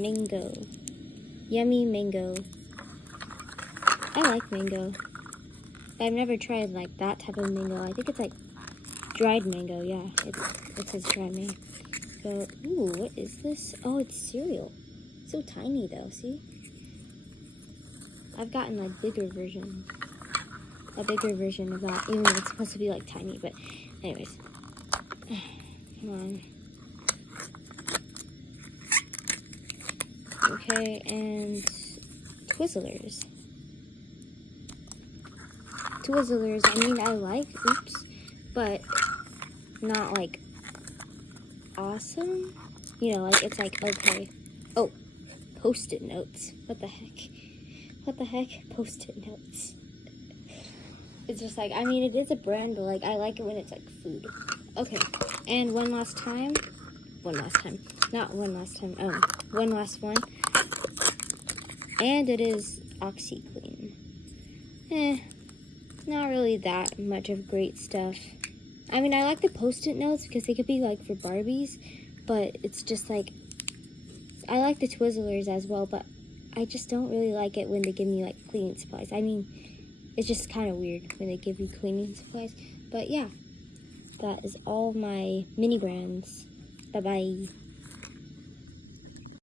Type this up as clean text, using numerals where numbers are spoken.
mango. Yummy mango. I like mango. But I've never tried like that type of mango. I think it's like dried mango. Yeah, it says dried mango. So, ooh, what is this? Oh, it's cereal. So tiny though, see? I've gotten like bigger version. A bigger version of that, even though it's supposed to be like tiny, but anyways. Come on. Okay, and Twizzlers. Twizzlers, I mean, I like, but not like awesome. You know, like it's like okay. Oh, Post-it notes. What the heck? What the heck? Post-it notes. It's just like, I mean, it is a brand, but like I like it when it's like food. Okay, and one last one. And it is OxiClean. Not really that much of great stuff. I mean, I like the Post-it notes because they could be like for Barbies, but it's just like, I like the Twizzlers as well, but I just don't really like it when they give me like cleaning supplies. I mean, it's just kind of weird when they give you cleaning supplies. But yeah, that is all my mini brands. Bye-bye.